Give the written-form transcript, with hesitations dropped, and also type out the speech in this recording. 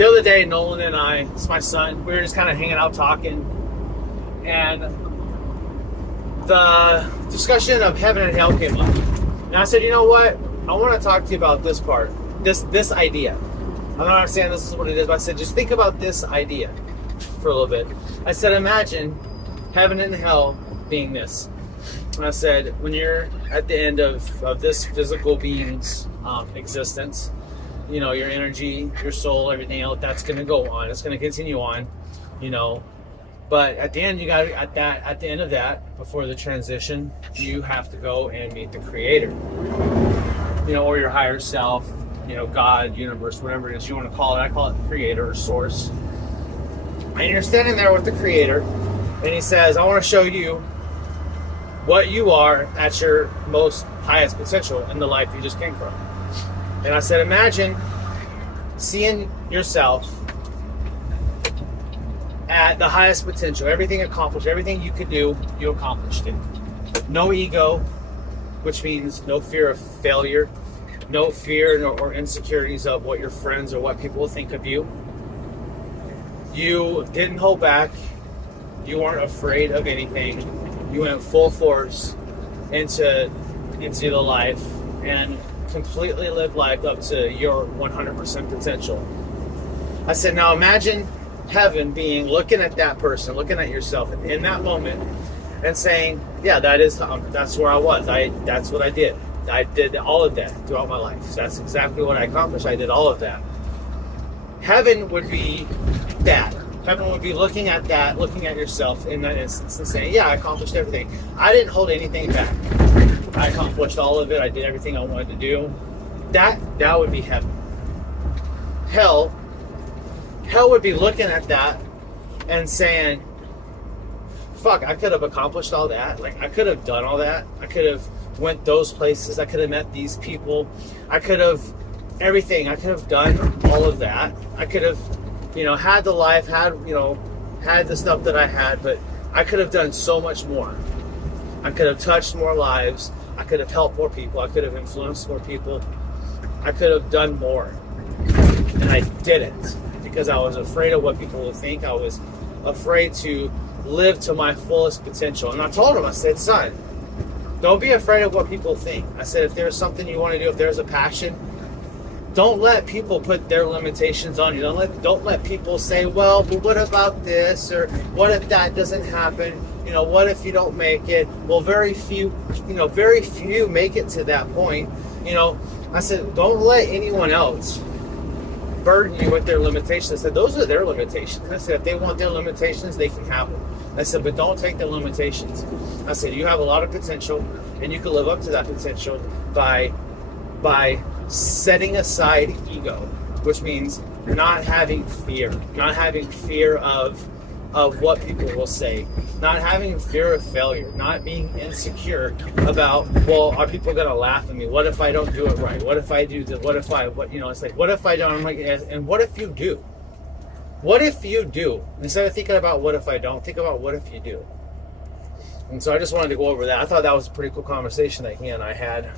the other day, Nolan and I, it's my son, we were just kind of hanging out talking, and the discussion of heaven and hell came up. And I said, you know what? I want to talk to you about this part, this idea. I'm not saying this is what it is, but I said, just think about this idea for a little bit. I said, imagine heaven and hell being this. And I said, when you're at the end of this physical being's existence, you know, your energy, your soul, everything else, that's going to go on. It's going to continue on, you know. But at the end, you got at the end of that, before the transition, you have to go and meet the Creator, you know, or your higher self, you know, God, universe, whatever it is you want to call it. I call it the Creator or Source. And you're standing there with the Creator, and He says, I want to show you what you are at your most highest potential in the life you just came from. And I said, imagine seeing yourself at the highest potential, everything accomplished, everything you could do, you accomplished it. No ego, which means no fear of failure, no fear or insecurities of what your friends or what people will think of you. You didn't hold back. You weren't afraid of anything. You went full force into the life and completely lived life up to your 100% potential. I said, now imagine heaven being looking at that person, looking at yourself in that moment and saying, yeah, that's where I was. That's what I did. I did all of that throughout my life. So that's exactly what I accomplished. I did all of that. Heaven would be that. Heaven would be looking at that, looking at yourself in that instance and saying, yeah, I accomplished everything. I didn't hold anything back. I accomplished all of it. I did everything I wanted to do. That would be heaven. Hell would be looking at that and saying, fuck, I could have accomplished all that. Like, I could have done all that. I could have went those places. I could have met these people. I could have everything. I could have done all of that. I could have, you know, had the life, had the stuff that I had, but I could have done so much more. I could have touched more lives. I could have helped more people. I could have influenced more people. I could have done more. And I didn't, because I was afraid of what people would think. I was afraid to live to my fullest potential. And I told him, I said, son, don't be afraid of what people think. I said, if there's something you want to do, if there's a passion, don't let people put their limitations on you. Don't let people say, well, but what about this? Or what if that doesn't happen? You know, what if you don't make it? Well, very few make it to that point. You know, I said, don't let anyone else burden you with their limitations. I said, those are their limitations. I said, if they want their limitations, they can have them. I said, but don't take their limitations. I said, you have a lot of potential, and you can live up to that potential by setting aside ego, which means not having fear of what people will say, not having fear of failure, not being insecure about, well, are people going to laugh at me? What if I don't do it right? What if I do this? It's like, what if I don't? I'm like, and what if you do? What if you do? Instead of thinking about what if I don't, think about what if you do. And so I just wanted to go over that. I thought that was a pretty cool conversation that he and I had.